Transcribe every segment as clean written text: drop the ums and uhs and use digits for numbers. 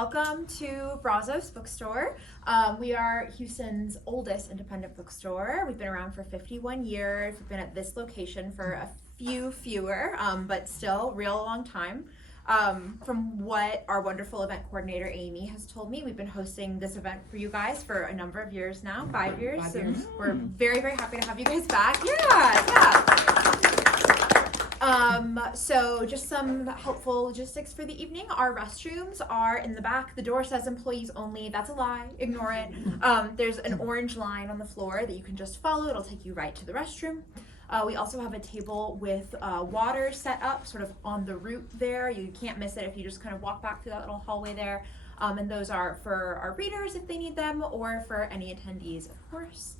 welcome to Brazos Bookstore. We are Houston's oldest independent bookstore. We've been around for 51 years. We've been at this location for a fewer, but still real long time. From what our wonderful event coordinator Amy has told me, we've been hosting this event for you guys for a number of years now, 5 years. So we're very, very happy to have you guys back. Yeah. So just some helpful logistics for the evening. Our restrooms are in the back. The door says employees only. That's a lie. Ignore it. There's an orange line on the floor that you can just follow. It'll take you right to the restroom. We also have a table with water set up sort of on the route there. You can't miss it if you just kind of walk back through that little hallway there. And those are for our readers if they need them, or for any attendees, of course.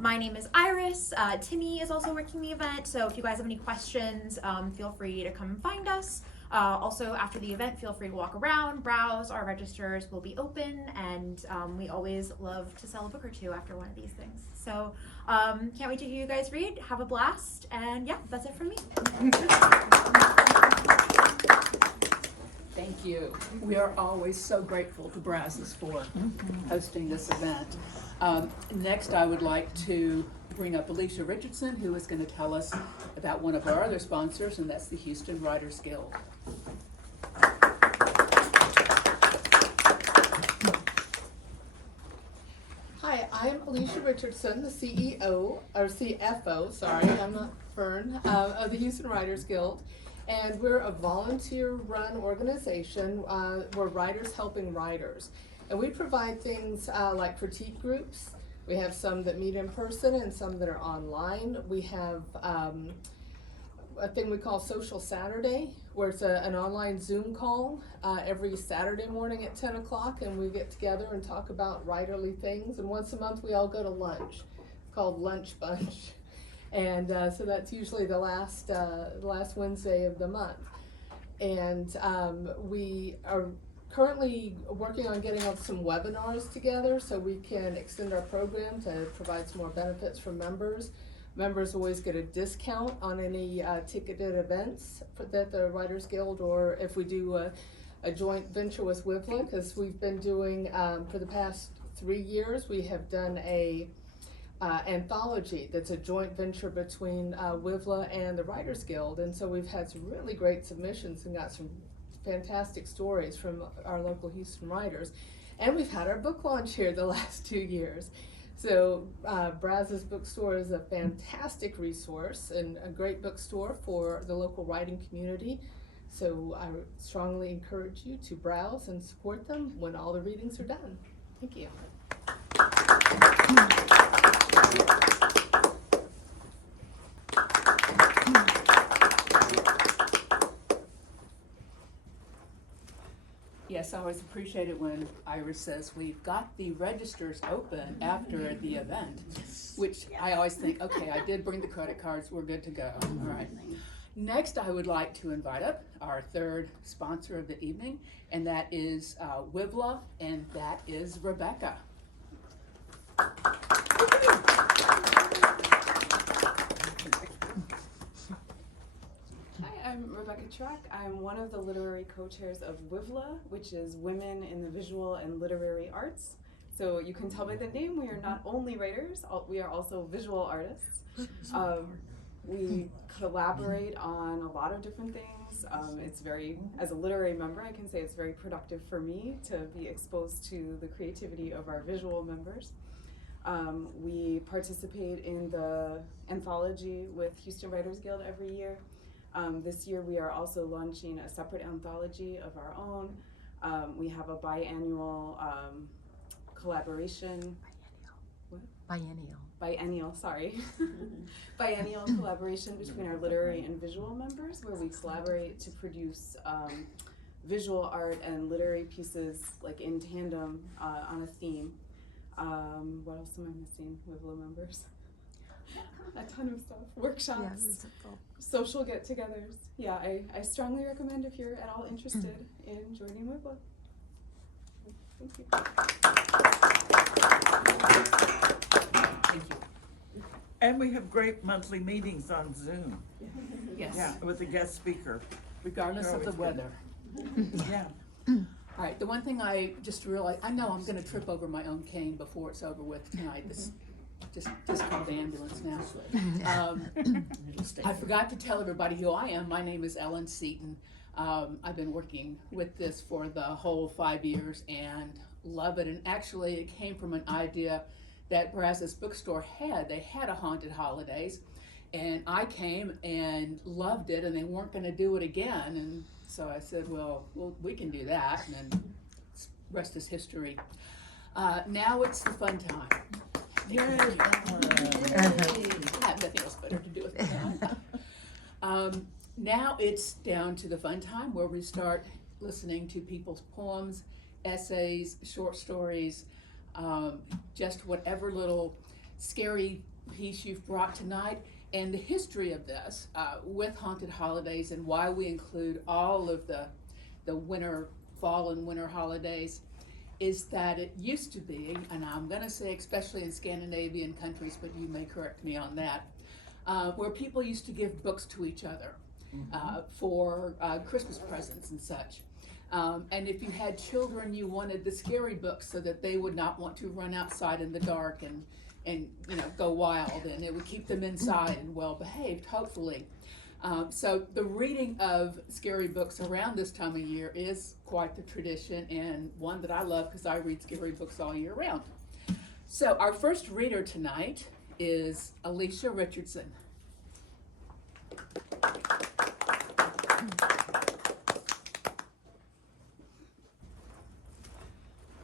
My name is Iris. Timmy is also working the event, so if you guys have any questions, feel free to come and find us. Also, after the event, feel free to walk around, browse. Our registers will be open, and we always love to sell a book or two after one of these things. So can't wait to hear you guys read. Have a blast, and yeah, that's it from me. Thank you. We are always so grateful to Brazos for hosting this event. Next, I would like to bring up Alicia Richardson, who is going to tell us about one of our other sponsors, and that's the Houston Writers Guild. Hi, I'm Alicia Richardson, the CFO, sorry, I'm not Fern, of the Houston Writers Guild. And we're a volunteer-run organization. We're writers helping writers. And we provide things like critique groups. We have some that meet in person and some that are online. We have a thing we call Social Saturday, where it's an online Zoom call every Saturday morning at 10 o'clock, and we get together and talk about writerly things. And once a month we all go to lunch. It's called Lunch Bunch. And so that's usually the last Wednesday of the month. And we are currently working on getting some webinars together so we can extend our program to provide some more benefits for members. Members always get a discount on any ticketed events that the Writers Guild, or if we do a joint venture with WiVLA, because we've been doing, for the past 3 years, we have done a anthology that's a joint venture between WiVLA and the Writers Guild, and so we've had some really great submissions and got some fantastic stories from our local Houston writers, and we've had our book launch here the last 2 years. So Brazos Bookstore is a fantastic resource and a great bookstore for the local writing community. So I strongly encourage you to browse and support them when all the readings are done. Thank you. Yes, I always appreciate it when Iris says we've got the registers open after the event, which I always think, okay, I did bring the credit cards, we're good to go. All right. Next, I would like to invite up our third sponsor of the evening, and that is WiVLA, and that is Rebecca. I'm Rebecca Truck. I'm one of the literary co-chairs of WiVLA, which is Women in the Visual and Literary Arts. So you can tell by the name, we are not only writers, we are also visual artists. We collaborate on a lot of different things. It's very, as a literary member, I can say it's very productive for me to be exposed to the creativity of our visual members. We participate in the anthology with Houston Writers Guild every year. This year we are also launching a separate anthology of our own. We have a biannual collaboration. Biennial, sorry. Biennial collaboration between our literary and visual members, where we collaborate to produce visual art and literary pieces like in tandem on a theme. What else am I missing? WiVLA members. A ton of stuff. Workshops, social get-togethers. Yeah, I strongly recommend if you're at all interested in joining WiVLA. Thank you. Thank you. And we have great monthly meetings on Zoom. Yes. Yeah, with a guest speaker. Regardless of the weather. Yeah. All right, the one thing I just realized, I know I'm gonna trip over my own cane before it's over with tonight. This, just call the ambulance now. I forgot to tell everybody who I am. My name is Ellen Seaton. I've been working with this for the whole 5 years and love it. And actually it came from an idea that Brazos Bookstore had. They had a haunted holidays, and I came and loved it, and they weren't gonna do it again. And so I said, well, we can do that, and then rest is history. Now it's the fun time. Yay. I have nothing else better to do with the time. Now it's down to the fun time where we start listening to people's poems, essays, short stories, just whatever little scary piece you've brought tonight, and the history of this with haunted holidays and why we include all of the winter, fall and winter holidays is that it used to be, and I'm gonna say especially in Scandinavian countries, but you may correct me on that, where people used to give books to each other for Christmas presents and such. And if you had children, you wanted the scary books so that they would not want to run outside in the dark and go wild, and it would keep them inside and well behaved, hopefully. So the reading of scary books around this time of year is quite the tradition, and one that I love because I read scary books all year round. So our first reader tonight is Alicia Richardson.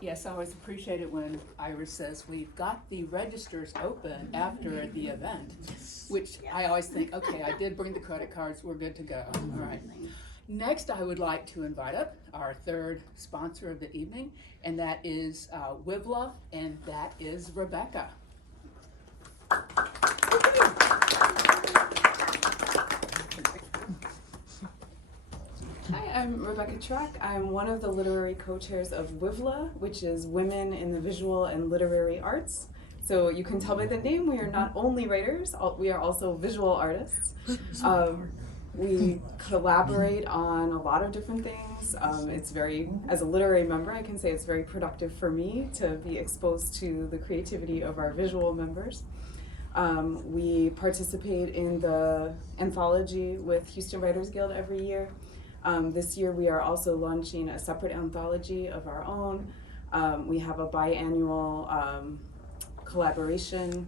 Yes, I always appreciate it when Iris says we've got the registers open after the event, which I always think, okay, I did bring the credit cards, we're good to go. All right. Next, I would like to invite up our third sponsor of the evening, and that is WiVLA, and that is Rebecca. Hi, I'm Rebecca Truck. I'm one of the literary co-chairs of WiVLA, which is Women in the Visual and Literary Arts. So you can tell by the name, we are not only writers, we are also visual artists. We collaborate on a lot of different things. It's very, as a literary member, I can say it's very productive for me to be exposed to the creativity of our visual members. We participate in the anthology with Houston Writers Guild every year. This year we are also launching a separate anthology of our own. We have a biannual collaboration.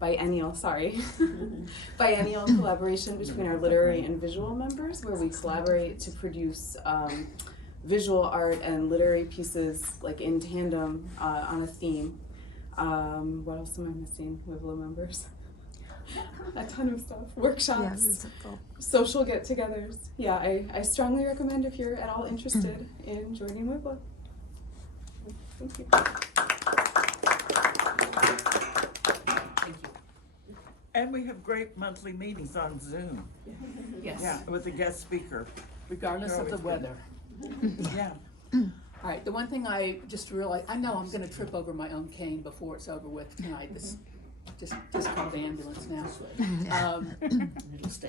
Biennial, sorry. Biennial collaboration between our literary and visual members, where we collaborate to produce visual art and literary pieces like in tandem on a theme. What else am I missing? WiVLA members. A ton of stuff. Workshops, social get-togethers. Yeah, I strongly recommend if you're at all interested in joining WiVLA. Thank you. Thank you. And we have great monthly meetings on Zoom. Yes. Yeah, with a guest speaker. Regardless of the weather. Yeah. All right, the one thing I just realized, I know I'm gonna trip over my own cane before it's over with tonight. This, just call the ambulance now.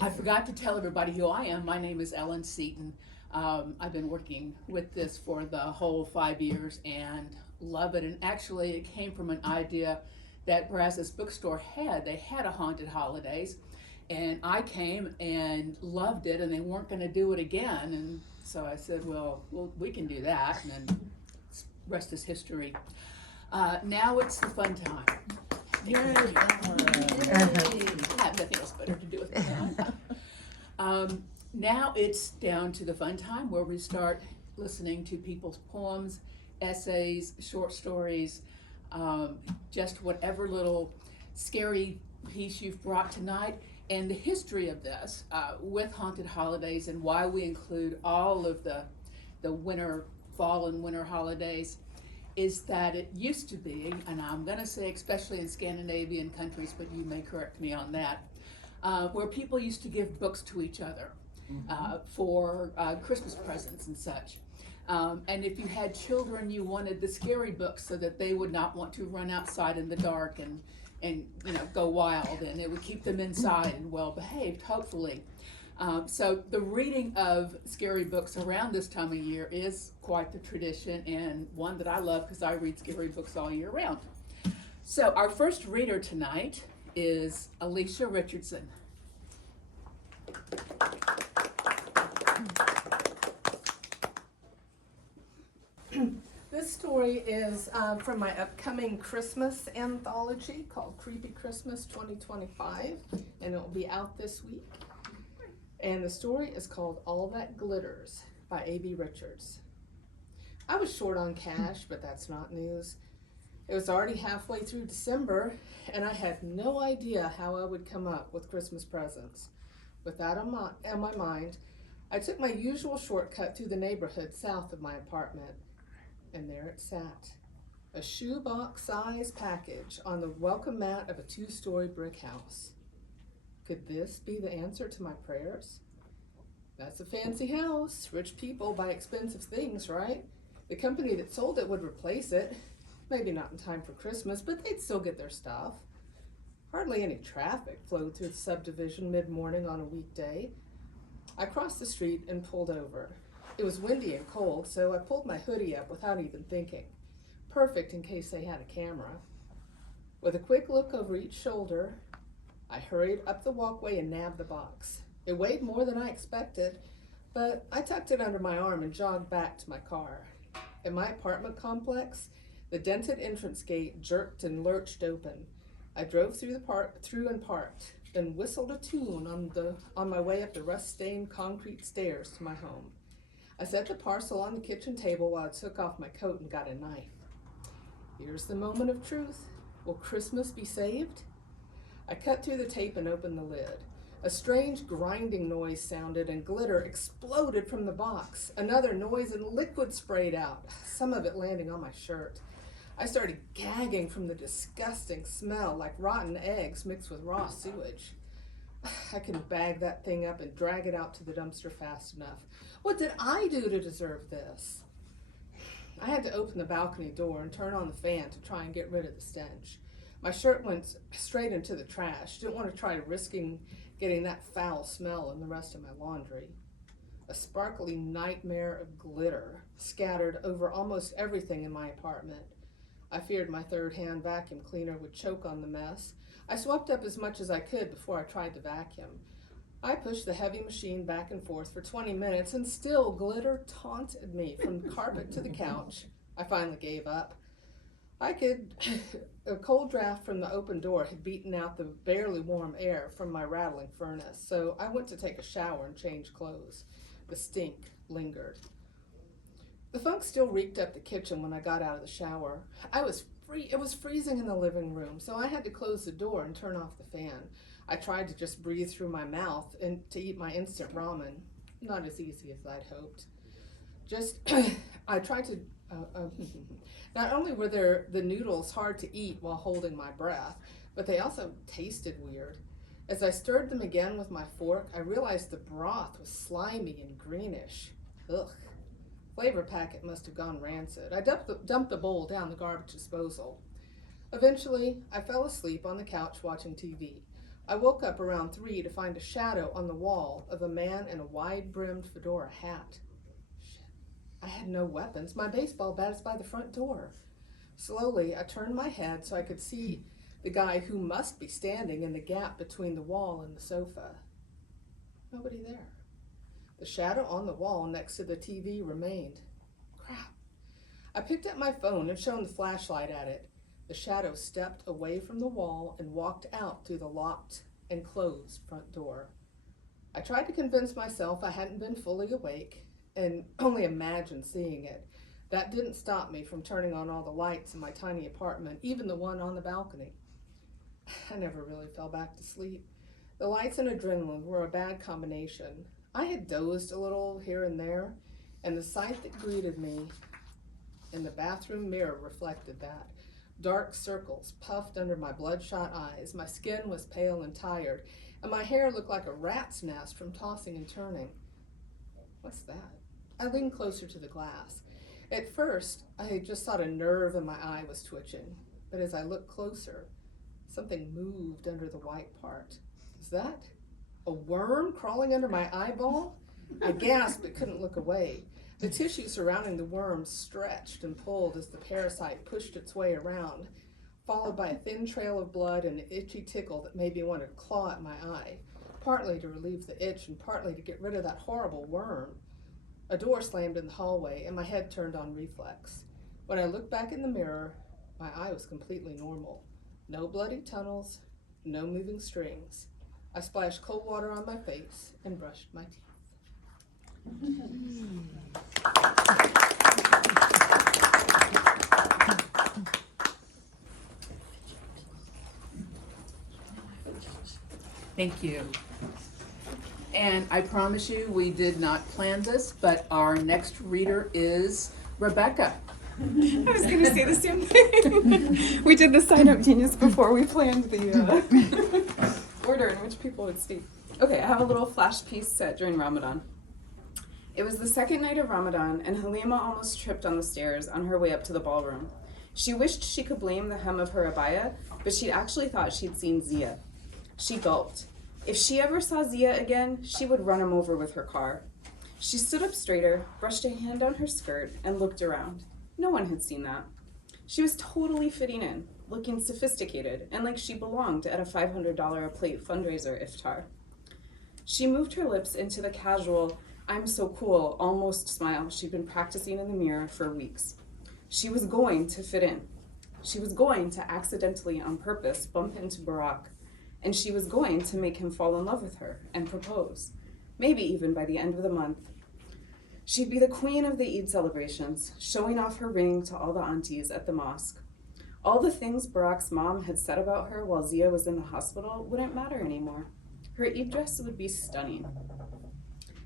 I forgot to tell everybody who I am. My name is Ellen Seaton. I've been working with this for the whole 5 years and love it. And actually it came from an idea that Brazos Bookstore had. They had a haunted holidays, and I came and loved it, and they weren't gonna do it again. And so I said, well, we can do that, and then rest is history. Now it's the fun time. Yay. I have nothing else better to do with the time. Now it's down to the fun time where we start listening to people's poems, essays, short stories, just whatever little scary piece you've brought tonight, and the history of this with haunted holidays and why we include all of the winter, fall and winter holidays is that it used to be, and I'm gonna say especially in Scandinavian countries, but you may correct me on that, where people used to give books to each other for Christmas presents and such. And if you had children, you wanted the scary books so that they would not want to run outside in the dark and go wild, and it would keep them inside and well behaved, hopefully. So the reading of scary books around this time of year is quite the tradition, and one that I love because I read scary books all year round. So our first reader tonight is Alicia Richardson. This story is from my upcoming Christmas anthology called Creepy Christmas 2025, and it will be out this week. And the story is called All That Glitters by A.B. Richards. I was short on cash, but that's not news. It was already halfway through December, and I had no idea how I would come up with Christmas presents. With that on my mind, I took my usual shortcut through the neighborhood south of my apartment. And there it sat, a shoebox-sized package on the welcome mat of a 2-story brick house. Could this be the answer to my prayers? That's a fancy house. Rich people buy expensive things, right? The company that sold it would replace it. Maybe not in time for Christmas, but they'd still get their stuff. Hardly any traffic flowed through the subdivision mid-morning on a weekday. I crossed the street and pulled over. It was windy and cold, so I pulled my hoodie up without even thinking. Perfect in case they had a camera. With a quick look over each shoulder, I hurried up the walkway and nabbed the box. It weighed more than I expected, but I tucked it under my arm and jogged back to my car. At my apartment complex, the dented entrance gate jerked and lurched open. I drove through and parked, then whistled a tune on my way up the rust-stained concrete stairs to my home. I set the parcel on the kitchen table while I took off my coat and got a knife. Here's the moment of truth. Will Christmas be saved? I cut through the tape and opened the lid. A strange grinding noise sounded and glitter exploded from the box. Another noise and liquid sprayed out, some of it landing on my shirt. I started gagging from the disgusting smell like rotten eggs mixed with raw sewage. I couldn't bag that thing up and drag it out to the dumpster fast enough. What did I do to deserve this? I had to open the balcony door and turn on the fan to try and get rid of the stench. My shirt went straight into the trash. Didn't want to try risking getting that foul smell in the rest of my laundry. A sparkly nightmare of glitter scattered over almost everything in my apartment. I feared my third-hand vacuum cleaner would choke on the mess. I swept up as much as I could before I tried to vacuum. I pushed the heavy machine back and forth for 20 minutes and still glitter taunted me from the carpet to the couch. I finally gave up. A cold draft from the open door had beaten out the barely warm air from my rattling furnace, so I went to take a shower and change clothes. The stink lingered. The funk still reeked up the kitchen when I got out of the shower. It was freezing in the living room, so I had to close the door and turn off the fan. I tried to just breathe through my mouth and to eat my instant ramen. Not as easy as I'd hoped. I tried to, not only were the noodles hard to eat while holding my breath, but they also tasted weird. As I stirred them again with my fork, I realized the broth was slimy and greenish. Ugh. Flavor packet must have gone rancid. I dumped the bowl down the garbage disposal. Eventually, I fell asleep on the couch watching TV. I woke up around 3 to find a shadow on the wall of a man in a wide-brimmed fedora hat. Shit. I had no weapons. My baseball bat is by the front door. Slowly, I turned my head so I could see the guy who must be standing in the gap between the wall and the sofa. Nobody there. The shadow on the wall next to the TV remained. Crap. I picked up my phone and shone the flashlight at it. The shadow stepped away from the wall and walked out through the locked and closed front door. I tried to convince myself I hadn't been fully awake and only imagined seeing it. That didn't stop me from turning on all the lights in my tiny apartment, even the one on the balcony. I never really fell back to sleep. The lights and adrenaline were a bad combination. I had dozed a little here and there, and the sight that greeted me in the bathroom mirror reflected that. Dark circles puffed under my bloodshot eyes, my skin was pale and tired, and my hair looked like a rat's nest from tossing and turning. What's that? I leaned closer to the glass. At first, I just thought a nerve in my eye was twitching, but as I looked closer, something moved under the white part. Is that A worm crawling under my eyeball? I gasped but couldn't look away. The tissue surrounding the worm stretched and pulled as the parasite pushed its way around, followed by a thin trail of blood and an itchy tickle that made me want to claw at my eye, partly to relieve the itch and partly to get rid of that horrible worm. A door slammed in the hallway and my head turned on reflex. When I looked back in the mirror, my eye was completely normal. No bloody tunnels, no moving strings. I splashed cold water on my face and brushed my teeth. Thank you. And I promise you, we did not plan this, but our next reader is Rebecca. I was going to say the same thing. We did the sign up genius before we planned the order in which people would speak. Okay, I have a little flash piece set during Ramadan. It was the second night of Ramadan, and Halima almost tripped on the stairs on her way up to the ballroom. She wished she could blame the hem of her abaya, but she actually thought she'd seen Zia. She gulped. If she ever saw Zia again, she would run him over with her car. She stood up straighter, brushed a hand down her skirt, and looked around. No one had seen that. She was totally fitting in, looking sophisticated, and like she belonged at a $500 a plate fundraiser iftar. She moved her lips into the casual, I'm so cool, almost smile she'd been practicing in the mirror for weeks. She was going to fit in. She was going to accidentally, on purpose, bump into Barack. And she was going to make him fall in love with her and propose, maybe even by the end of the month. She'd be the queen of the Eid celebrations, showing off her ring to all the aunties at the mosque. All the things Barack's mom had said about her while Zia was in the hospital wouldn't matter anymore. Her Eid dress would be stunning.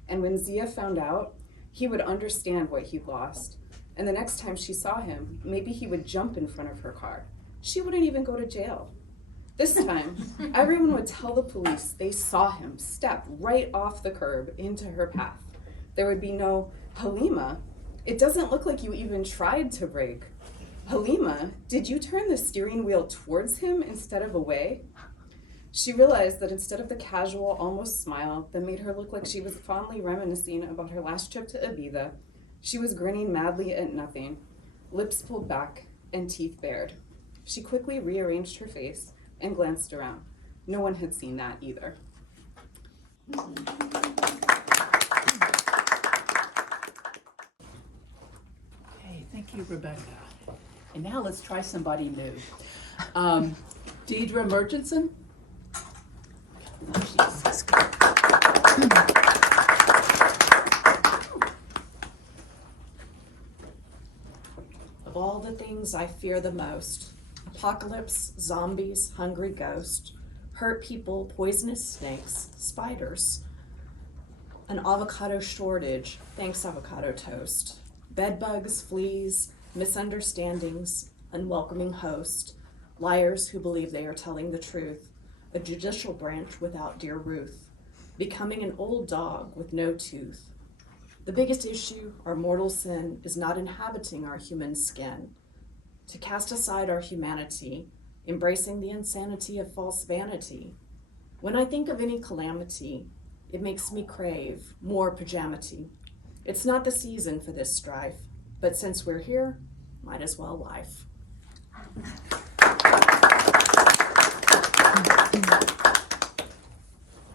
And when Zia found out, he would understand what he'd lost. And the next time she saw him, maybe he would jump in front of her car. She wouldn't even go to jail. This time, everyone would tell the police they saw him step right off the curb into her path. There would be no, Halima, it doesn't look like you even tried to brake. Halima, did you turn the steering wheel towards him instead of away? She realized that instead of the casual, almost smile that made her look like she was fondly reminiscing about her last trip to Ibiza, she was grinning madly at nothing, lips pulled back and teeth bared. She quickly rearranged her face and glanced around. No one had seen that either. Okay, thank you, Rebecca. And now let's try somebody new. Debra Murchison. Of all the things I fear the most, apocalypse, zombies, hungry ghosts, hurt people, poisonous snakes, spiders, an avocado shortage, thanks avocado toast, bedbugs, fleas, misunderstandings, unwelcoming host, liars who believe they are telling the truth, a judicial branch without dear Ruth, becoming an old dog with no tooth. The biggest issue, our mortal sin, is not inhabiting our human skin. To cast aside our humanity, embracing the insanity of false vanity. When I think of any calamity, it makes me crave more pajamity. It's not the season for this strife, but since we're here, might as well life.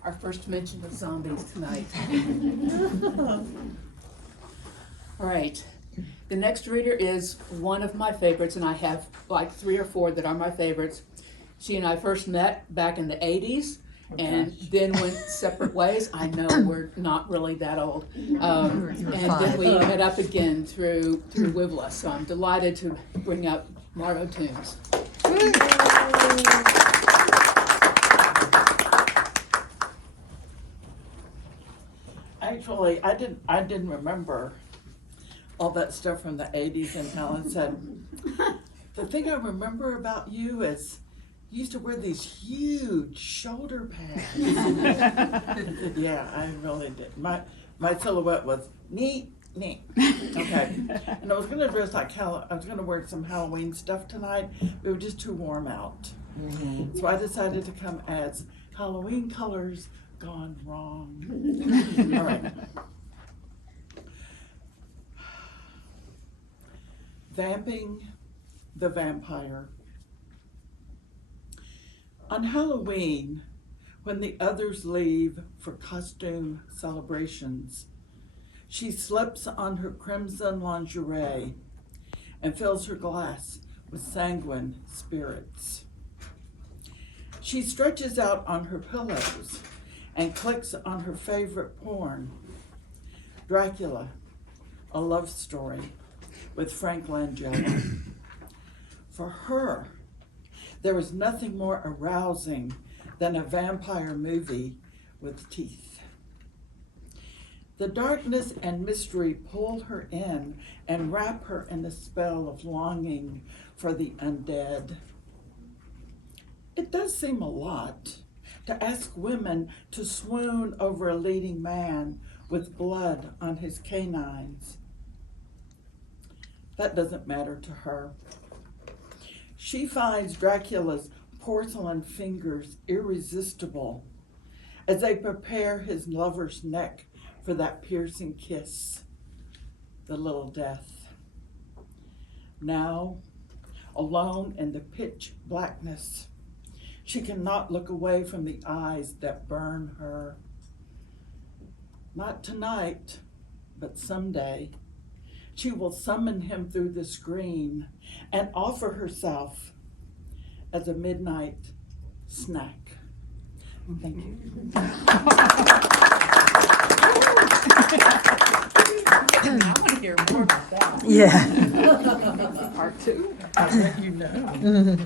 Our first mention of zombies tonight. All right. The next reader is one of my favorites, and I have like 3 or 4 that are my favorites. She and I first met back in the 80s, and then went separate ways. I know we're not really that old. And then we met up again through WiVLA, so I'm delighted to bring up Margo Toombs. Actually, I didn't remember all that stuff from the 80s, and Helen said, the thing I remember about you is you used to wear these huge shoulder pads. I said, yeah, I really did. My silhouette was neat. Okay. And I was gonna dress like I was gonna wear some Halloween stuff tonight, but it was just too warm out. So I decided to come as Halloween colors gone wrong. All right. Vamping the vampire. On Halloween, when the others leave for costume celebrations, she slips on her crimson lingerie and fills her glass with sanguine spirits. She stretches out on her pillows and clicks on her favorite porn, Dracula, a love story with Frank Langella. For her, there is nothing more arousing than a vampire movie with teeth. The darkness and mystery pull her in and wrap her in a spell of longing for the undead. It does seem a lot to ask women to swoon over a leading man with blood on his canines. That doesn't matter to her. She finds Dracula's porcelain fingers irresistible as they prepare his lover's neck for that piercing kiss, the little death. Now, alone in the pitch blackness, she cannot look away from the eyes that burn her. Not tonight, but someday, she will summon him through the screen and offer herself as a midnight snack. Thank you. I want to hear more about that. Yeah. Part two. I'll let you know.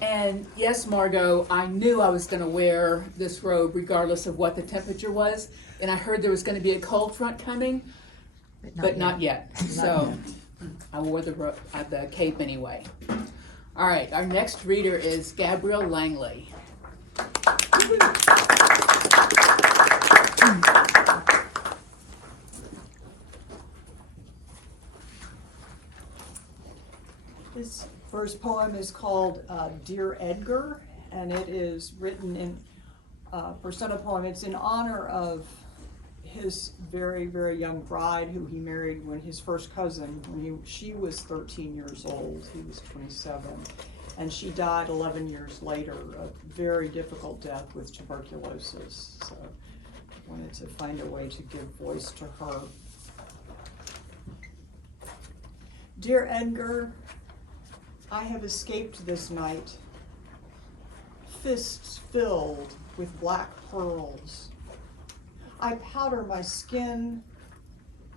And yes, Margo, I knew I was going to wear this robe regardless of what the temperature was. And I heard there was going to be a cold front coming, but not yet. So I wore the cape anyway. All right, our next reader is Gabrielle Langley. This first poem is called Dear Edgar, and it is written in persona poem. It's in honor of his very, very young bride who he married when his first cousin, she was 13 years old, he was 27. And she died 11 years later, a very difficult death with tuberculosis. So I wanted to find a way to give voice to her. Dear Edgar, I have escaped this night, fists filled with black pearls. I powder my skin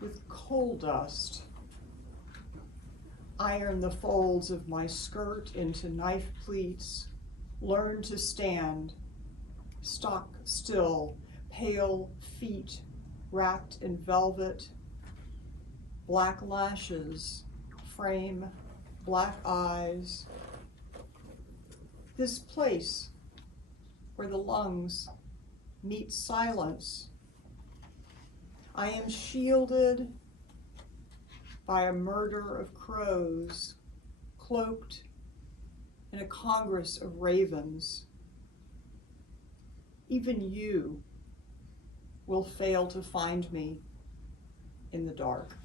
with coal dust, iron the folds of my skirt into knife pleats, learn to stand, stock still, pale feet wrapped in velvet, black lashes frame black eyes. This place where the lungs meet silence. I am shielded by a murder of crows, cloaked in a congress of ravens. Even you will fail to find me in the dark.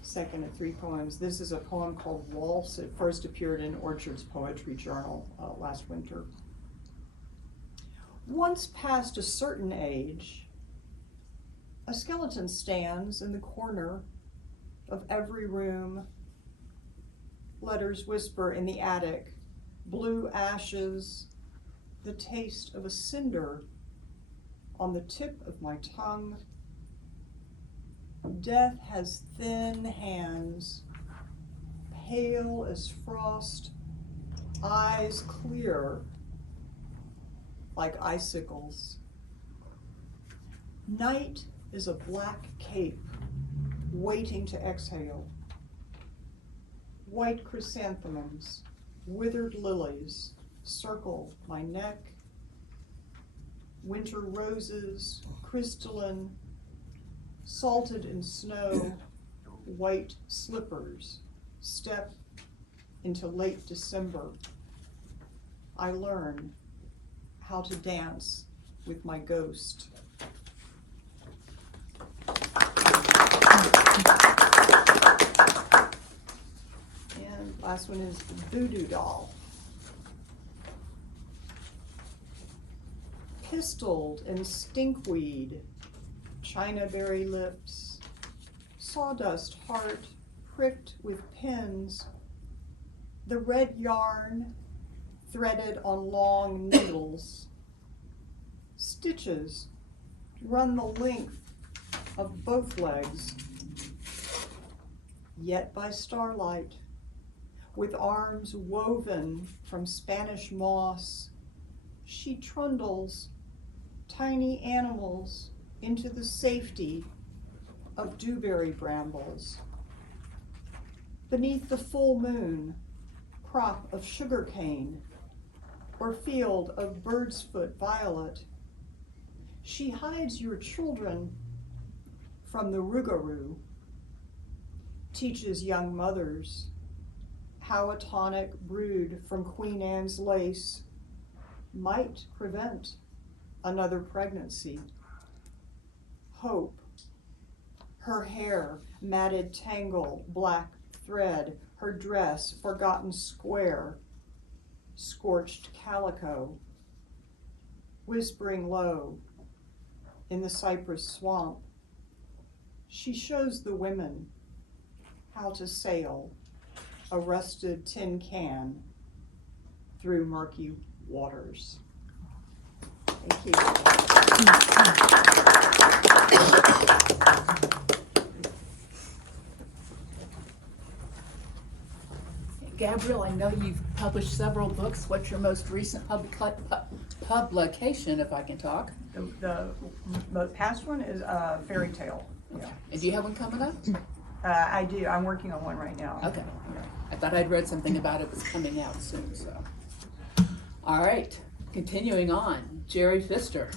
Second of three poems. This is a poem called Waltz. It first appeared in Orchard's Poetry Journal last winter. Once past a certain age, a skeleton stands in the corner of every room. Letters whisper in the attic, blue ashes, the taste of a cinder on the tip of my tongue. Death has thin hands, pale as frost, eyes clear like icicles. Night is a black cape waiting to exhale. White chrysanthemums, withered lilies circle my neck. Winter roses, crystalline, salted in snow, white slippers step into late December, I learn how to dance with my ghost. And last one is the voodoo doll. Pistoled and stinkweed, chinaberry lips, sawdust heart pricked with pins, the red yarn threaded on long needles, stitches run the length of both legs, yet by starlight, with arms woven from Spanish moss, she trundles tiny animals into the safety of dewberry brambles. Beneath the full moon, crop of sugarcane or field of bird's foot violet, she hides your children from the rougarou, teaches young mothers how a tonic brewed from Queen Anne's lace might prevent another pregnancy. Hope, her hair matted tangle, black thread, her dress forgotten square, scorched calico, whispering low in the cypress swamp, she shows the women how to sail a rusted tin can through murky waters. Thank you. Gabrielle, I know you've published several books. What's your most recent publication, if I can talk? The past one is a fairy tale. Yeah. And do you have one coming up? I do. I'm working on one right now. Okay. I thought I'd read something about it was coming out soon, so. All right, continuing on, Jere Pfister.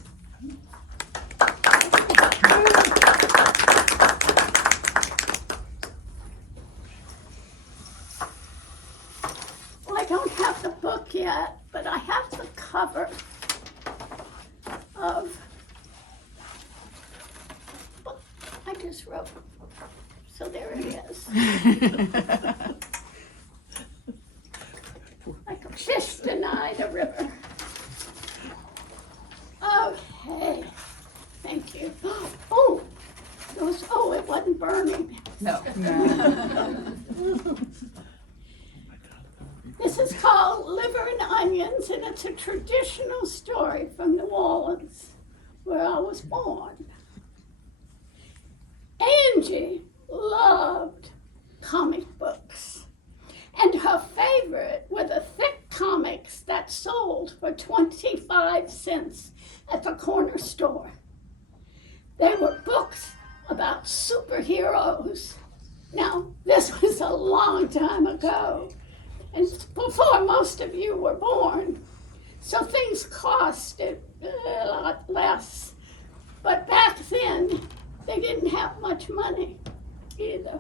Well, I don't have the book yet, but I have the cover of, I just wrote, so there it is. Like a fish denied a river. Okay, thank you. Oh, it wasn't burning. No. This is called Liver and Onions, and it's a traditional story from New Orleans, where I was born. Angie loved comic books, and her favorite were the thick comics that sold for 25 cents at the corner store. They were books about superheroes. Now, this was a long time ago, and before most of you were born, so things costed a lot less. But back then, they didn't have much money either.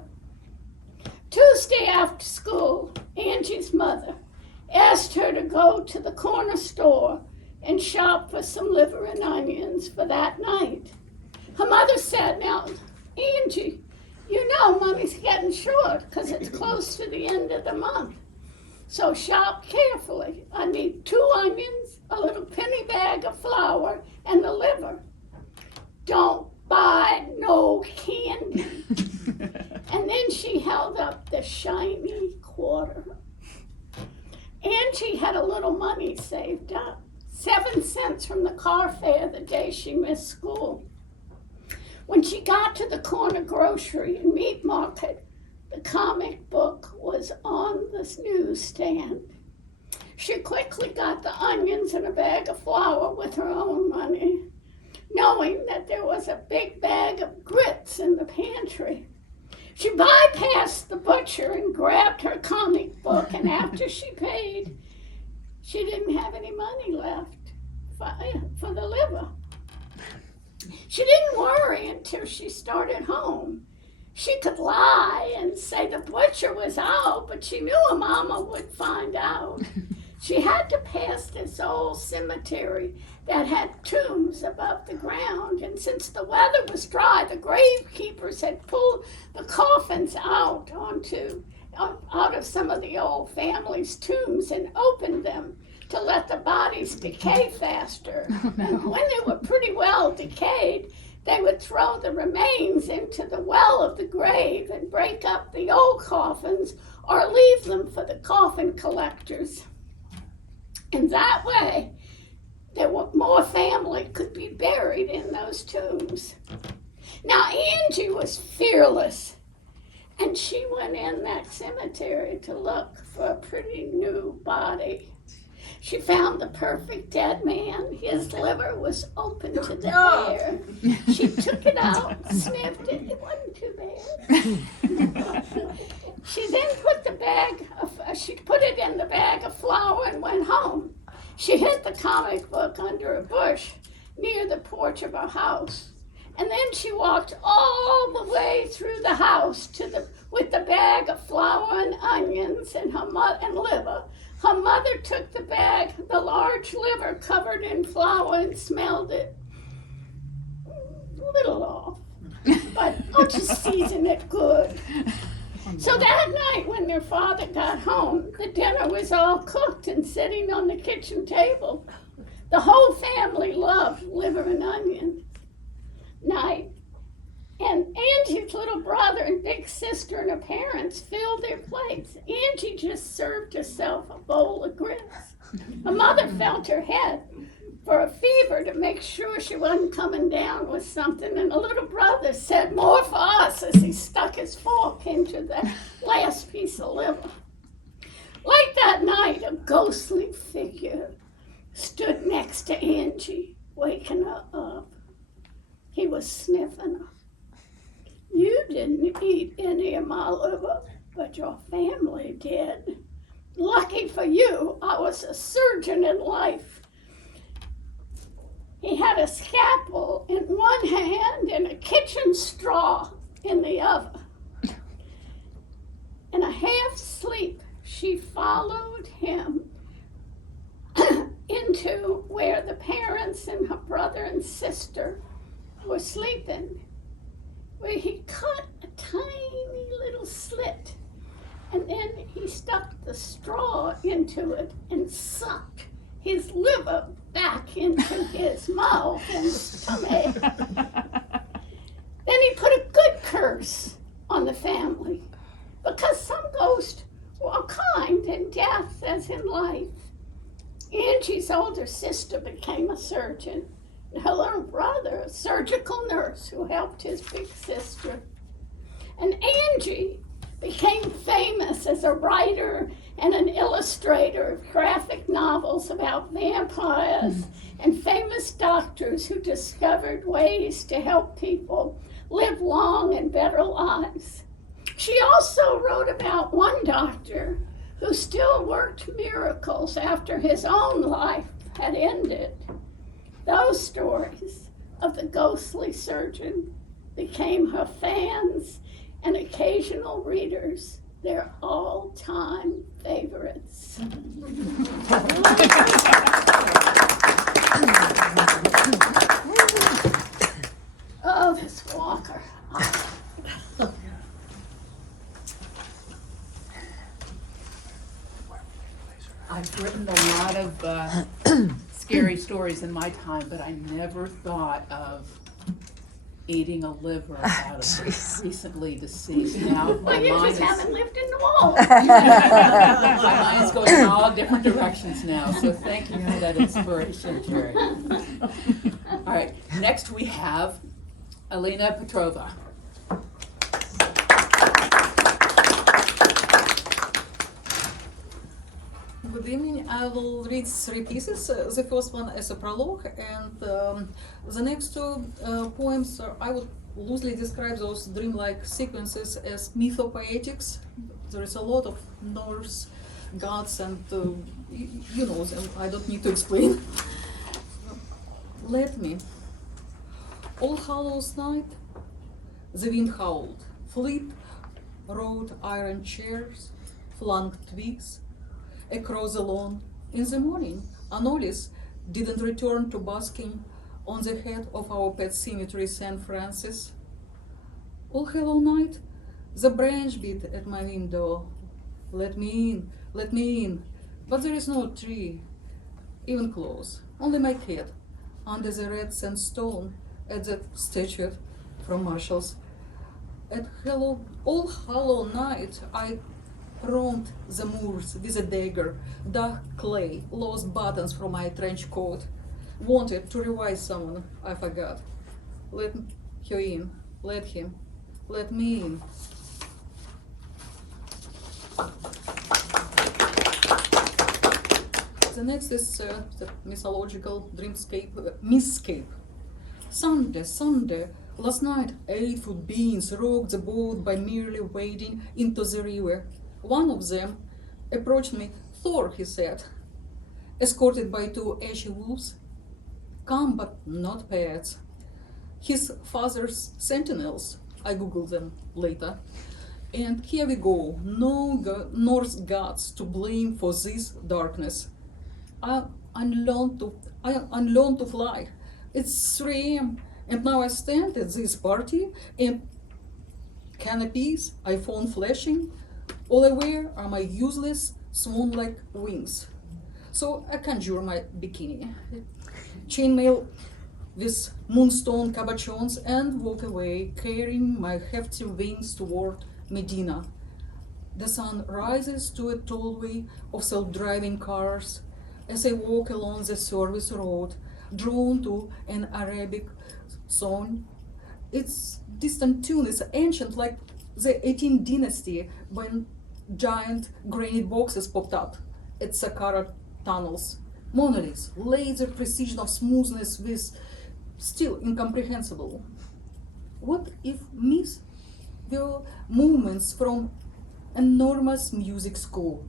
Tuesday after school, Angie's mother asked her to go to the corner store and shop for some liver and onions for that night. Her mother said, "Now, Angie, you know Mommy's getting short because it's close to the end of the month. So shop carefully. I need 2 onions, a little penny bag of flour, and the liver. Don't buy no candy." And then she held up the shiny quarter. Angie had a little money saved up, 7 cents from the car fare the day she missed school. When she got to the corner grocery and meat market, the comic book was on the newsstand. She quickly got the onions and a bag of flour with her own money, knowing that there was a big bag of grits in the pantry. She bypassed the butcher and grabbed her comic book, and after she paid, she didn't have any money left for the liver. She didn't worry until she started home. She could lie and say the butcher was out, but she knew her mama would find out. She had to pass this old cemetery that had tombs above the ground, and since the weather was dry, the gravekeepers had pulled the coffins out of some of the old families' tombs and opened them to let the bodies decay faster. And when they were pretty well decayed, they would throw the remains into the well of the grave and break up the old coffins or leave them for the coffin collectors. And that way, more family could be buried in those tombs. Now, Angie was fearless, and she went in that cemetery to look for a pretty new body. She found the perfect dead man. His liver was open to the air. She took it out, sniffed it. It wasn't too bad. She then put it in the bag of flour and went home. She hid the comic book under a bush near the porch of her house. And then she walked all the way through the house with the bag of flour and onions and liver. Her mother took the bag, the large liver covered in flour, and smelled it. A little off, but I'll just season it good. So that night when their father got home, the dinner was all cooked and sitting on the kitchen table. The whole family loved liver and onion night. And Angie's little brother and big sister and her parents filled their plates. Angie just served herself a bowl of grits. Her mother felt her head for a fever to make sure she wasn't coming down with something. And the little brother said, "More for us," as he stuck his fork into the last piece of liver. Late that night, a ghostly figure stood next to Angie, waking her up. He was sniffing her. "You didn't eat any of my liver, but your family did. Lucky for you, I was a surgeon in life." He had a scalpel in one hand and a kitchen straw in the other. In a half sleep, she followed him into where the parents and her brother and sister were sleeping, where he cut a tiny little slit, and then he stuck the straw into it and sucked his liver back into his mouth and stomach. Then he put a good curse on the family, because some ghosts were kind in death as in life. Angie's older sister became a surgeon, and her little brother a surgical nurse who helped his big sister. And Angie became famous as a writer and an illustrator of graphic novels about vampires and famous doctors who discovered ways to help people live long and better lives. She also wrote about one doctor who still worked miracles after his own life had ended. Those stories of the ghostly surgeon became her fans and occasional readers their all-time favorites. Oh, this walker. I've written a lot of scary stories in my time, but I never thought of eating a liver out of recently deceased. Now my Well, you mind just is, haven't lived in the wall. my mind's going in all different directions now. So thank you for that inspiration, Jere. All right, next we have Elina Petrova. Good evening. I will read 3 pieces. The first one is a prologue, and the next 2 poems I would loosely describe those dreamlike sequences as mythopoetics. There is a lot of Norse gods, and you know them. I don't need to explain. Let me. All Hallows Night, the wind howled, flipped wrought iron chairs, flung twigs across the lawn. In the morning, Anolis didn't return to basking on the head of our pet cemetery, St. Francis. All Hallow Night, the branch beat at my window. Let me in, let me in. But there is no tree, even close, only my cat, under the red sandstone at the statue from Marshall's. At All Hallow Night, I roamed the moors with a dagger, dug clay, lost buttons from my trench coat, wanted to revise someone I forgot. Let her in, let him, let me in. The next is the mythological dreamscape. Sunday, last night 8-foot beings rocked the boat by merely wading into the river. One of them approached me. Thor, he said, escorted by 2 ashy wolves. Come, but not pets. His father's sentinels. I googled them later. And here we go, no Norse gods to blame for this darkness. I unlearned to fly. It's 3 a.m. and now I stand at this party in canopies, iPhone flashing. All I wear are my useless swan-like wings. So I conjure my bikini, chainmail with moonstone cabochons and walk away, carrying my hefty wings toward Medina. The sun rises to a tollway of self-driving cars as I walk along the service road, drawn to an Arabic song. Its distant tune is ancient, like the 18th dynasty, when giant granite boxes popped up at Saqqara tunnels. Monoliths, laser precision of smoothness with still incomprehensible. What if myths were movements from enormous music score?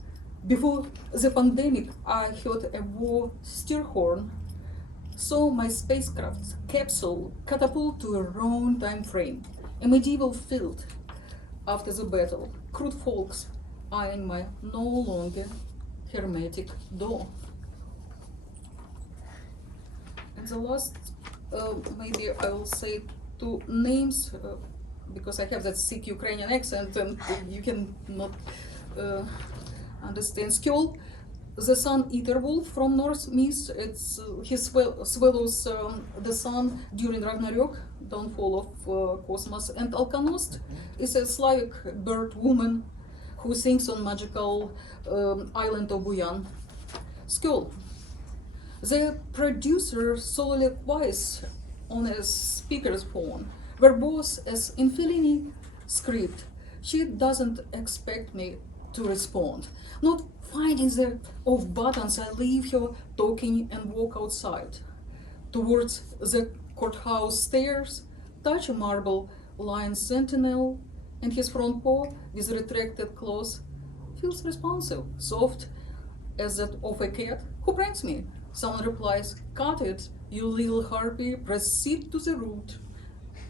Before the pandemic, I heard a war steer horn, saw my spacecraft capsule catapult to a wrong time frame, a medieval field. After the battle, crude folks eyeing my no longer hermetic door. And the last, maybe I will say 2 names, because I have that thick Ukrainian accent and you can not understand. Skjold, the sun-eater wolf from Norse myths. It's he swallows the sun during Ragnarok, downfall of cosmos. And Alkanost is a Slavic bird woman who sings on magical island of Buyan. Skjold, the producer soliloquies on a speaker's phone, verbose as in Fellini script. She doesn't expect me to respond. Not finding the off buttons, I leave her talking and walk outside. Towards the courthouse stairs, touch a marble lined sentinel, and his front paw with retracted claws feels responsive, soft as that of a cat who pranks me. Someone replies, "Cut it, you little harpy, proceed to the root."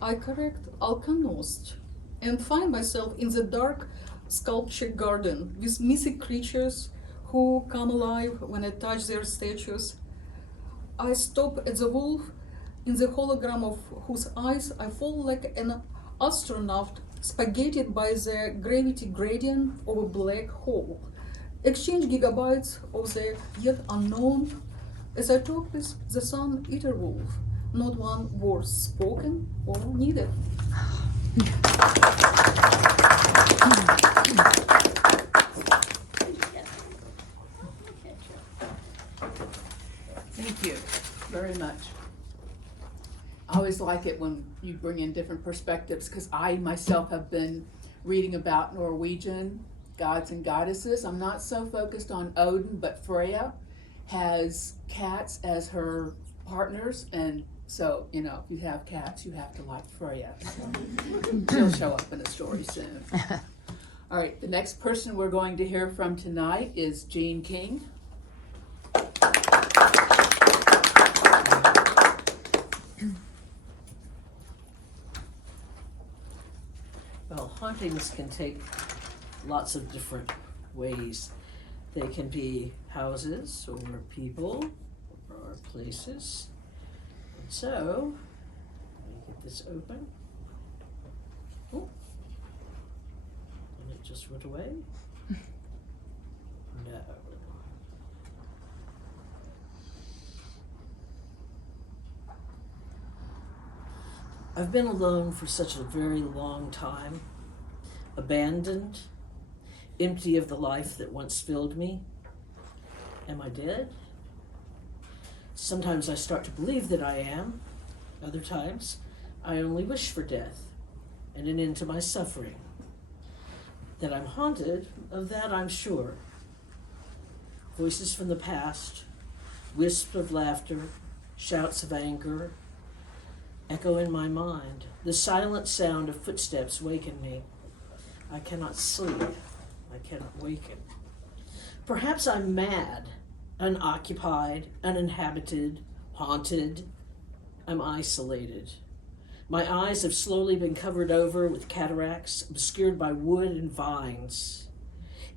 I correct Alkanost and find myself in the dark sculpture garden with mythic creatures who come alive when I touch their statues. I stop at the wolf, in the hologram of whose eyes I fall like an astronaut spaghettied by the gravity gradient of a black hole. Exchange gigabytes of the yet unknown as I talk with the sun-eater wolf. Not one word spoken or needed. Thank you very much. I always like it when you bring in different perspectives, because I myself have been reading about Norwegian gods and goddesses. I'm not so focused on Odin, but Freya has cats as her partners, and so, you know, if you have cats, you have to like Freya. So she'll show up in a story soon. All right, the next person we're going to hear from tonight is Jean King. Well, hauntings can take lots of different ways. They can be houses or people or places. And so, let me get this open. Oh, and it just went away. No. I've been alone for such a very long time, abandoned, empty of the life that once filled me. Am I dead? Sometimes I start to believe that I am. Other times, I only wish for death and an end to my suffering. That I'm haunted, of that I'm sure. Voices from the past, wisps of laughter, shouts of anger, echo in my mind. The silent sound of footsteps waken me. I cannot sleep. I cannot waken. Perhaps I'm mad, unoccupied, uninhabited, haunted. I'm isolated. My eyes have slowly been covered over with cataracts, obscured by wood and vines.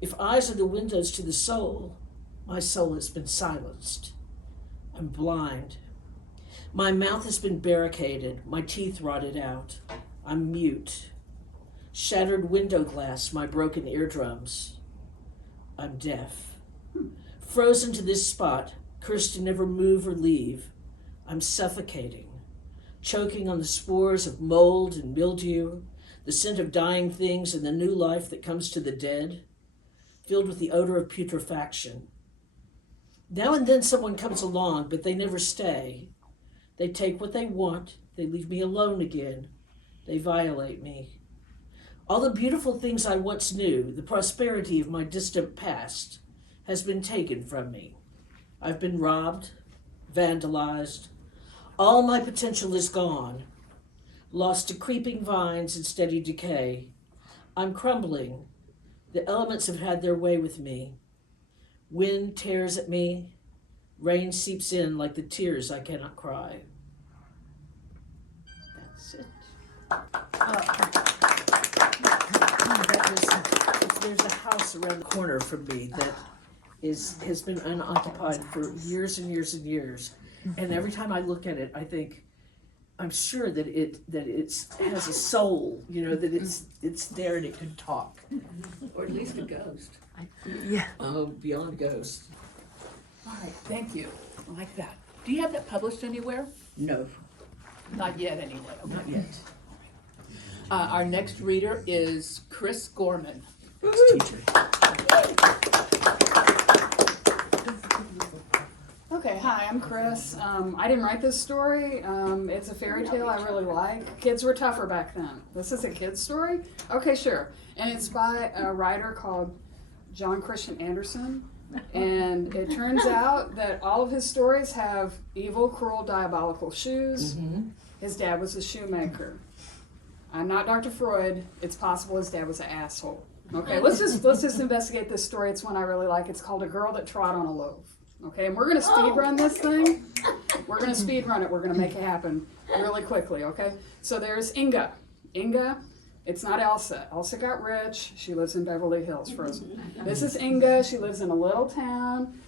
If eyes are the windows to the soul, my soul has been silenced. I'm blind. My mouth has been barricaded, my teeth rotted out. I'm mute. Shattered window glass, my broken eardrums. I'm deaf. Frozen to this spot, cursed to never move or leave. I'm suffocating, choking on the spores of mold and mildew, the scent of dying things and the new life that comes to the dead, filled with the odor of putrefaction. Now and then someone comes along, but they never stay. They take what they want, they leave me alone again, they violate me. All the beautiful things I once knew, the prosperity of my distant past, has been taken from me. I've been robbed, vandalized. All my potential is gone, lost to creeping vines and steady decay. I'm crumbling. The elements have had their way with me. Wind tears at me. Rain seeps in like the tears I cannot cry. That's it. There's a house around the corner from me that has been unoccupied for years and years and years. And every time I look at it, I think, I'm sure that it has a soul, you know, that it's there and it can talk. Or at least a ghost. Yeah. Beyond ghost. All right, thank you. I like that. Do you have that published anywhere? No, Not yet, anyway. Okay. not yet. Our next reader is Chris Gorman. Teacher. Okay, hi, I'm Chris. I didn't write this story. It's a fairy tale I really like. Kids were tougher back then. This is a kid's story? Okay, sure. And it's by a writer called John Christian Andersen. And it turns out that all of his stories have evil, cruel, diabolical shoes. Mm-hmm. His dad was a shoemaker. I'm not Dr. Freud. It's possible his dad was an asshole. Okay, let's just investigate this story. It's one I really like. It's called A Girl That Trod on a Loaf. Okay, and we're gonna speed run this thing. We're gonna speed run it. We're gonna make it happen really quickly, okay? So there's Inga. Inga, it's not Elsa. Elsa got rich. She lives in Beverly Hills, frozen. This is Inga. She lives in a little town,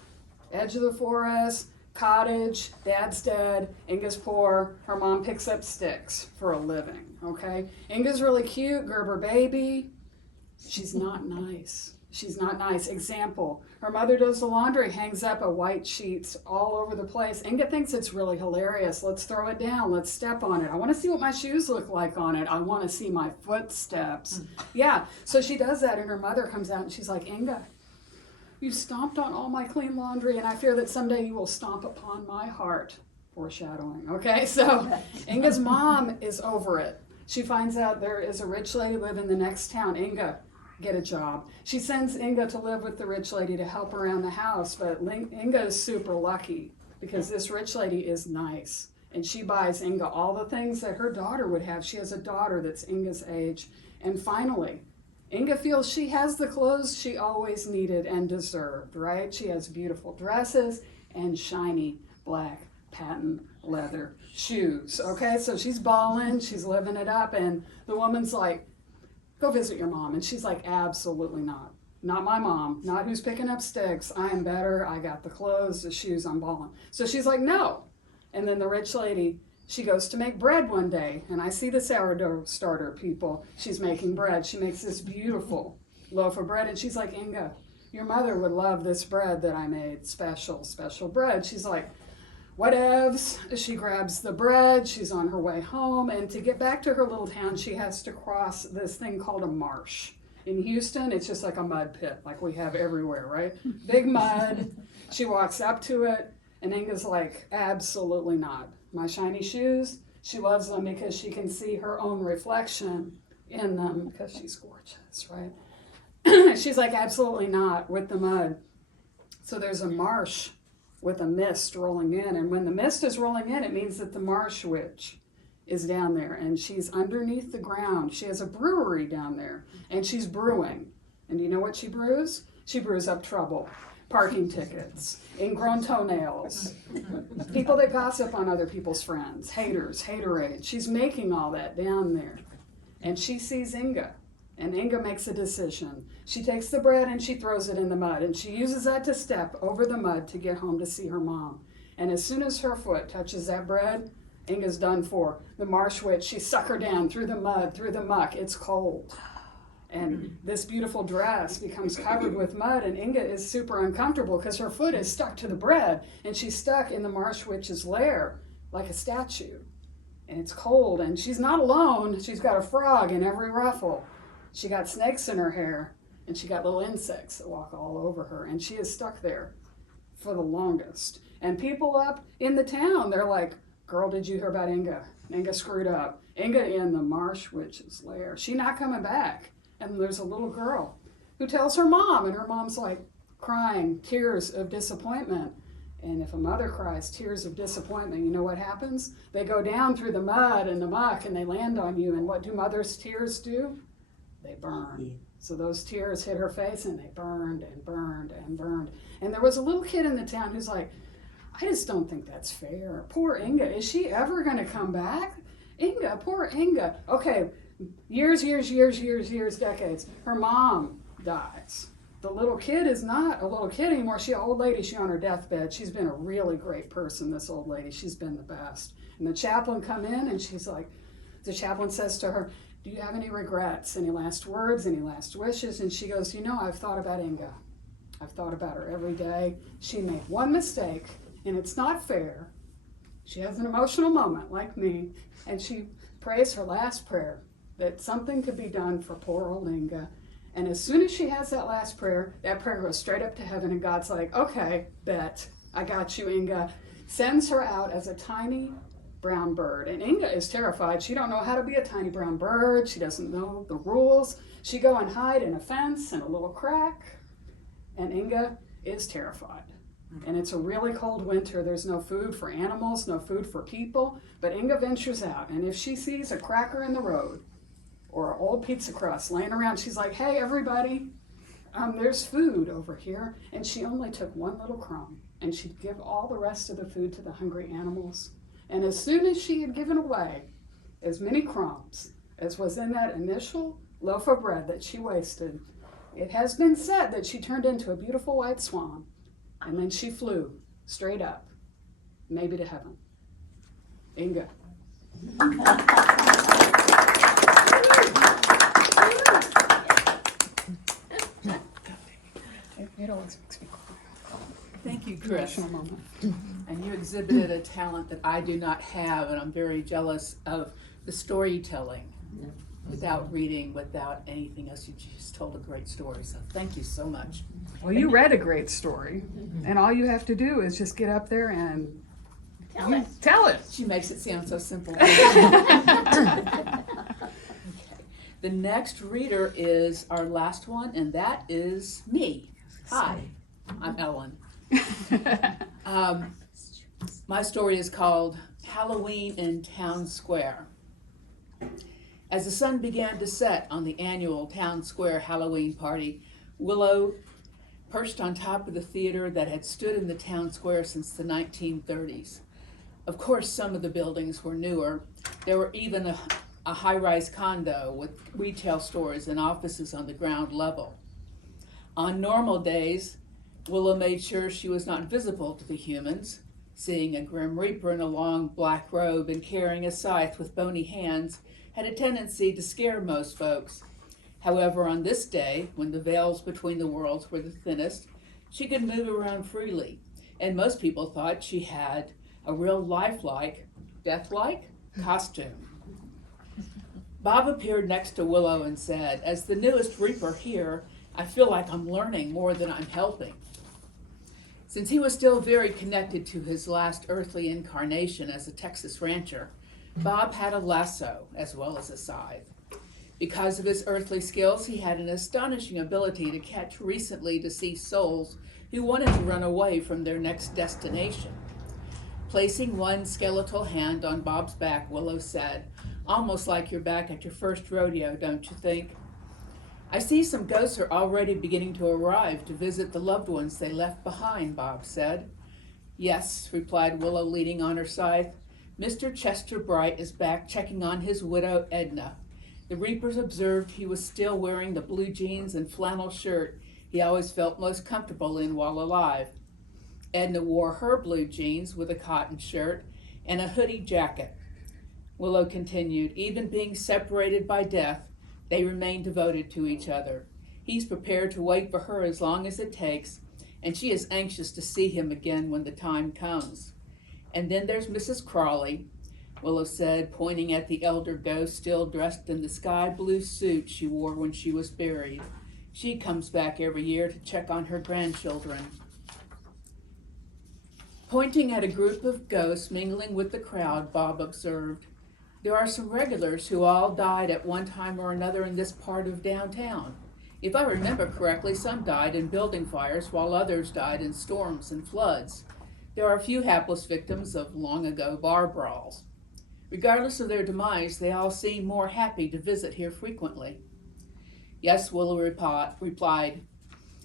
edge of the forest, cottage, dad's dead, Inga's poor, her mom picks up sticks for a living, okay? Inga's really cute, Gerber baby. She's not nice. She's not nice. Example, her mother does the laundry, hangs up a white sheets all over the place. Inga thinks it's really hilarious. Let's throw it down. Let's step on it. I want to see what my shoes look like on it. I want to see my footsteps. Yeah, so she does that and her mother comes out and she's like, Inga, you stomped on all my clean laundry and I fear that someday you will stomp upon my heart. Foreshadowing, okay? So Inga's mom is over it. She finds out there is a rich lady living in the next town. Inga, get a job. She sends Inga to live with the rich lady to help around the house, but Inga is super lucky because this rich lady is nice. And she buys Inga all the things that her daughter would have. She has a daughter that's Inga's age. And finally, Inga feels she has the clothes she always needed and deserved, right? She has beautiful dresses and shiny black patent leather shoes, okay? So she's balling, she's living it up, and the woman's like, go visit your mom. And she's like, absolutely not. Not my mom, not who's picking up sticks. I am better. I got the clothes, the shoes, I'm balling. So she's like, no. And then the rich lady, she goes to make bread one day, and I see the sourdough starter people. She's making bread. She makes this beautiful loaf of bread, and she's like, Inga, your mother would love this bread that I made, special bread. She's like, whatevs. She grabs the bread. She's on her way home, and to get back to her little town, she has to cross this thing called a marsh. In Houston, it's just like a mud pit, like we have everywhere, right? Big mud. She walks up to it, and Inga's like, absolutely not. My shiny shoes, she loves them because she can see her own reflection in them because she's gorgeous, right? She's like, absolutely not with the mud. So there's a marsh with a mist rolling in, and when the mist is rolling in, it means that the marsh witch is down there, and she's underneath the ground. She has a brewery down there, and she's brewing. And you know what she brews? She brews up trouble. Parking tickets, ingrown toenails, people that gossip on other people's friends, haters, haterade. She's making all that down there. And she sees Inga, and Inga makes a decision. She takes the bread and she throws it in the mud, and she uses that to step over the mud to get home to see her mom. And as soon as her foot touches that bread, Inga's done for. The marsh witch, she suck her down through the mud, through the muck. It's cold. And this beautiful dress becomes covered with mud, and Inga is super uncomfortable because her foot is stuck to the bread, and she's stuck in the marsh witch's lair like a statue. And it's cold, and she's not alone. She's got a frog in every ruffle. She got snakes in her hair, and she got little insects that walk all over her, and she is stuck there for the longest. And people up in the town, they're like, girl, did you hear about Inga? Inga screwed up. Inga in the marsh witch's lair. She not coming back. And there's a little girl who tells her mom, and her mom's like crying tears of disappointment. And if a mother cries tears of disappointment, you know what happens? They go down through the mud and the muck, and they land on you. And what do mother's tears do? They burn. So those tears hit her face, and they burned and burned and burned. And there was a little kid in the town who's like, I just don't think that's fair. Poor Inga. Is she ever going to come back? Inga, poor Inga. Okay. Years, decades. Her mom dies. The little kid is not a little kid anymore. She's an old lady. She's on her deathbed. She's been a really great person, this old lady. She's been the best. And the chaplain come in, and she's like, the chaplain says to her, do you have any regrets, any last words, any last wishes? And she goes, you know, I've thought about Inga. I've thought about her every day. She made one mistake, and it's not fair. She has an emotional moment like me, and she prays her last prayer, that something could be done for poor old Inga. And as soon as she has that last prayer, that prayer goes straight up to heaven, and God's like, okay, bet, I got you, Inga. Sends her out as a tiny brown bird. And Inga is terrified. She don't know how to be a tiny brown bird. She doesn't know the rules. She go and hide in a fence in a little crack. And Inga is terrified. And it's a really cold winter. There's no food for animals, no food for people. But Inga ventures out, and if she sees a cracker in the road, or an old pizza crust laying around, she's like, hey, everybody, there's food over here. And she only took one little crumb, and she'd give all the rest of the food to the hungry animals. And as soon as she had given away as many crumbs as was in that initial loaf of bread that she wasted, it has been said that she turned into a beautiful white swan, and then she flew straight up, maybe to heaven. Inga. It always makes me cry. Thank you, Chris. Emotional moment. And you exhibited a talent that I do not have, and I'm very jealous of the storytelling. Without reading, without anything else, you just told a great story. So thank you so much. Well, you read a great story, and all you have to do is just get up there and tell it. She makes it sound so simple. Okay. The next reader is our last one, and that is me. Hi, I'm Ellen. My story is called Halloween in Town Square. As the sun began to set on the annual Town Square Halloween party, Willow, perched on top of the theater that had stood in the town square since the 1930s. Of course, some of the buildings were newer. There were even a high-rise condo with retail stores and offices on the ground level. On normal days, Willow made sure she was not visible to the humans. Seeing a grim reaper in a long black robe and carrying a scythe with bony hands had a tendency to scare most folks. However, on this day, when the veils between the worlds were the thinnest, she could move around freely, and most people thought she had a real lifelike, death-like costume. Bob appeared next to Willow and said, "As the newest reaper here, I feel like I'm learning more than I'm helping." Since he was still very connected to his last earthly incarnation as a Texas rancher, Bob had a lasso as well as a scythe. Because of his earthly skills, he had an astonishing ability to catch recently deceased souls who wanted to run away from their next destination. Placing one skeletal hand on Bob's back, Willow said, "Almost like you're back at your first rodeo, don't you think? I see some ghosts are already beginning to arrive to visit the loved ones they left behind," Bob said. "Yes," replied Willow, leaning on her scythe. "Mr. Chester Bright is back checking on his widow, Edna. The reapers observed he was still wearing the blue jeans and flannel shirt he always felt most comfortable in while alive. Edna wore her blue jeans with a cotton shirt and a hoodie jacket." Willow continued, "Even being separated by death, they remain devoted to each other. He's prepared to wait for her as long as it takes, and she is anxious to see him again when the time comes. And then there's Mrs. Crawley," Willow said, pointing at the elder ghost still dressed in the sky blue suit she wore when she was buried. "She comes back every year to check on her grandchildren." Pointing at a group of ghosts mingling with the crowd, Bob observed, "There are some regulars who all died at one time or another in this part of downtown. If I remember correctly, some died in building fires while others died in storms and floods. There are a few hapless victims of long-ago bar brawls. Regardless of their demise, they all seem more happy to visit here frequently." "Yes," Willow replied.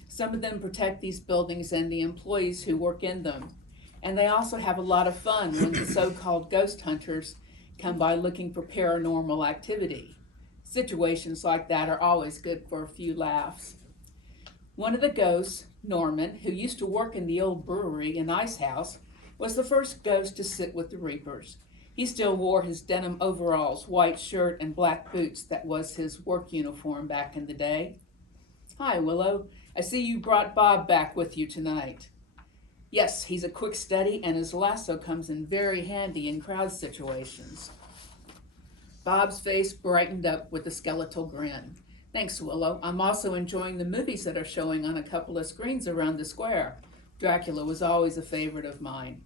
"Some of them protect these buildings and the employees who work in them. And they also have a lot of fun when the so-called ghost hunters come by looking for paranormal activity. Situations like that are always good for a few laughs." One of the ghosts, Norman, who used to work in the old brewery and ice house, was the first ghost to sit with the reapers. He still wore his denim overalls, white shirt, and black boots that was his work uniform back in the day. "Hi, Willow. I see you brought Bob back with you tonight." "Yes, he's a quick study, and his lasso comes in very handy in crowd situations." Bob's face brightened up with a skeletal grin. "Thanks, Willow. I'm also enjoying the movies that are showing on a couple of screens around the square. Dracula was always a favorite of mine."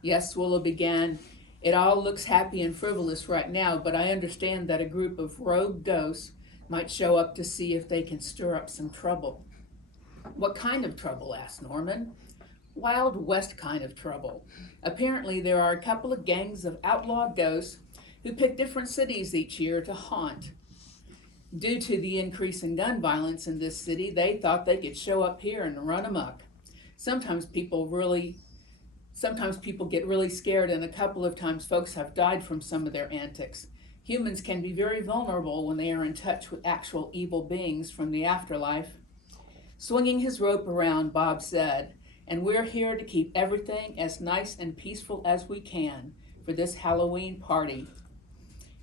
"Yes," Willow began, "it all looks happy and frivolous right now, but I understand that a group of rogue ghosts might show up to see if they can stir up some trouble." "What kind of trouble?" asked Norman. "Wild West kind of trouble. Apparently there are a couple of gangs of outlaw ghosts who pick different cities each year to haunt. Due to the increase in gun violence in this city, they thought they could show up here and run amok. Sometimes people get really scared, and a couple of times folks have died from some of their antics. Humans can be very vulnerable when they are in touch with actual evil beings from the afterlife." Swinging his rope around, Bob said, "And we're here to keep everything as nice and peaceful as we can for this Halloween party.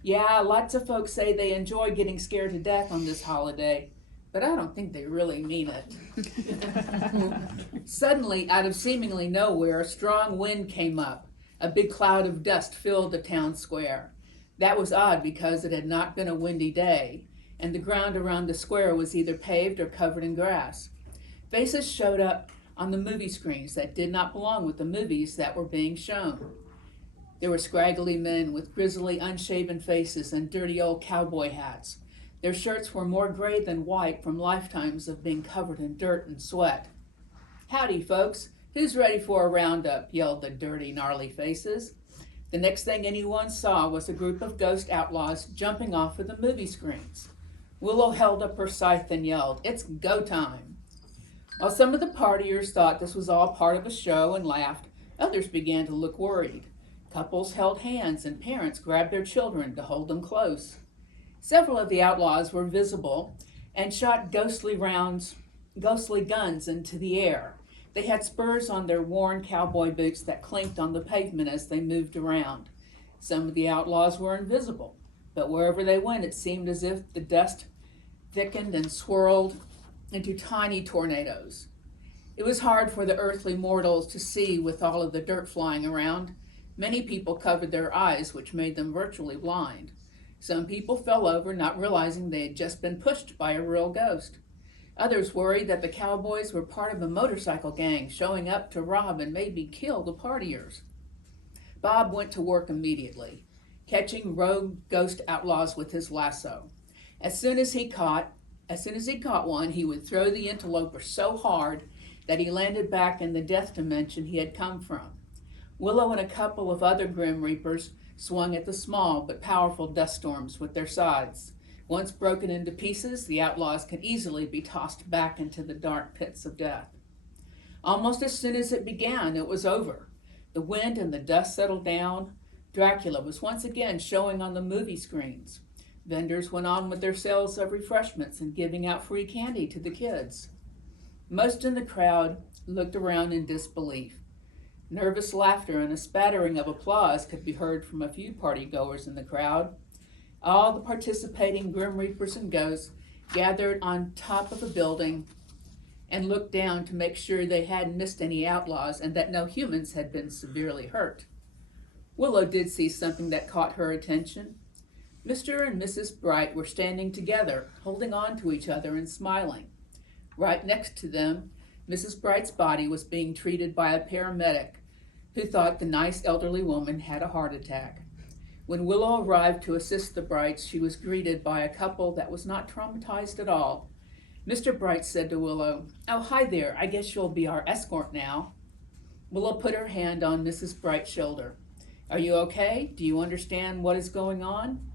Yeah, lots of folks say they enjoy getting scared to death on this holiday, but I don't think they really mean it." Suddenly, out of seemingly nowhere, a strong wind came up. A big cloud of dust filled the town square. That was odd because it had not been a windy day, and the ground around the square was either paved or covered in grass. Faces showed up on the movie screens that did not belong with the movies that were being shown. There were scraggly men with grizzly, unshaven faces and dirty old cowboy hats. Their shirts were more gray than white from lifetimes of being covered in dirt and sweat. "Howdy, folks. Who's ready for a roundup?" yelled the dirty, gnarly faces. The next thing anyone saw was a group of ghost outlaws jumping off of the movie screens. Willow held up her scythe and yelled, "It's go time." While some of the partiers thought this was all part of a show and laughed, others began to look worried. Couples held hands and parents grabbed their children to hold them close. Several of the outlaws were visible and shot ghostly guns into the air. They had spurs on their worn cowboy boots that clinked on the pavement as they moved around. Some of the outlaws were invisible, but wherever they went, it seemed as if the dust thickened and swirled into tiny tornadoes. It was hard for the earthly mortals to see with all of the dirt flying around. Many people covered their eyes, which made them virtually blind. Some people fell over, not realizing they had just been pushed by a real ghost. Others worried that the cowboys were part of a motorcycle gang showing up to rob and maybe kill the partiers. Bob went to work immediately, catching rogue ghost outlaws with his lasso. As soon as he caught one, he would throw the interloper so hard that he landed back in the death dimension he had come from. Willow and a couple of other Grim Reapers swung at the small but powerful dust storms with their scythes. Once broken into pieces, the outlaws could easily be tossed back into the dark pits of death. Almost as soon as it began, it was over. The wind and the dust settled down. Dracula was once again showing on the movie screens. Vendors went on with their sales of refreshments and giving out free candy to the kids. Most in the crowd looked around in disbelief. Nervous laughter and a spattering of applause could be heard from a few party-goers in the crowd. All the participating Grim Reapers and ghosts gathered on top of a building and looked down to make sure they hadn't missed any outlaws and that no humans had been severely hurt. Willow did see something that caught her attention. Mr. and Mrs. Bright were standing together, holding on to each other and smiling. Right next to them, Mrs. Bright's body was being treated by a paramedic who thought the nice elderly woman had a heart attack. When Willow arrived to assist the Brights, she was greeted by a couple that was not traumatized at all. Mr. Bright said to Willow, "Oh, hi there, I guess you'll be our escort now." Willow put her hand on Mrs. Bright's shoulder. "Are you okay? Do you understand what is going on?"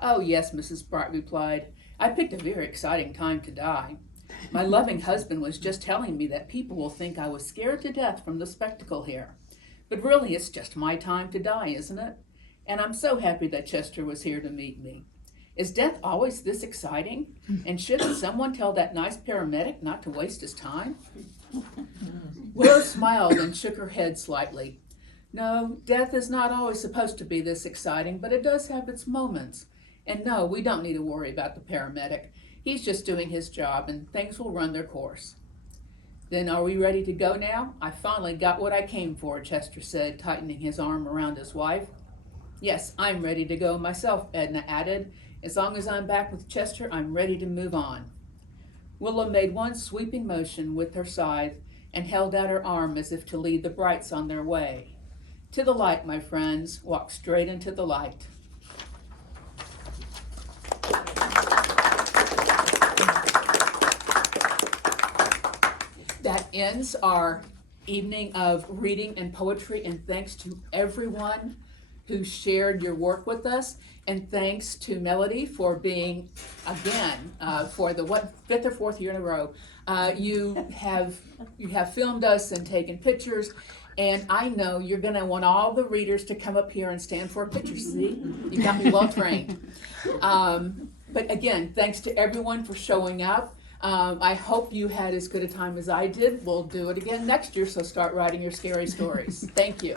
"Oh, yes," Mrs. Bright replied. "I picked a very exciting time to die. My loving husband was just telling me that people will think I was scared to death from the spectacle here. But really, it's just my time to die, isn't it? And I'm so happy that Chester was here to meet me. Is death always this exciting? And shouldn't someone tell that nice paramedic not to waste his time?" Willow smiled and shook her head slightly. "No, death is not always supposed to be this exciting, but it does have its moments. And no, we don't need to worry about the paramedic. He's just doing his job and things will run their course." "Then are we ready to go now? I finally got what I came for," Chester said, tightening his arm around his wife. "Yes, I'm ready to go myself," Edna added. "As long as I'm back with Chester, I'm ready to move on." Willow made one sweeping motion with her scythe and held out her arm as if to lead the Brights on their way. "To the light, my friends. Walk straight into the light." That ends our evening of reading and poetry, and thanks to everyone who shared your work with us, and thanks to Melody for being, again, for the fifth or fourth year in a row, you have filmed us and taken pictures, and I know you're going to want all the readers to come up here and stand for a picture. See, you got me well trained. But again, thanks to everyone for showing up. I hope you had as good a time as I did. We'll do it again next year, so start writing your scary stories. Thank you.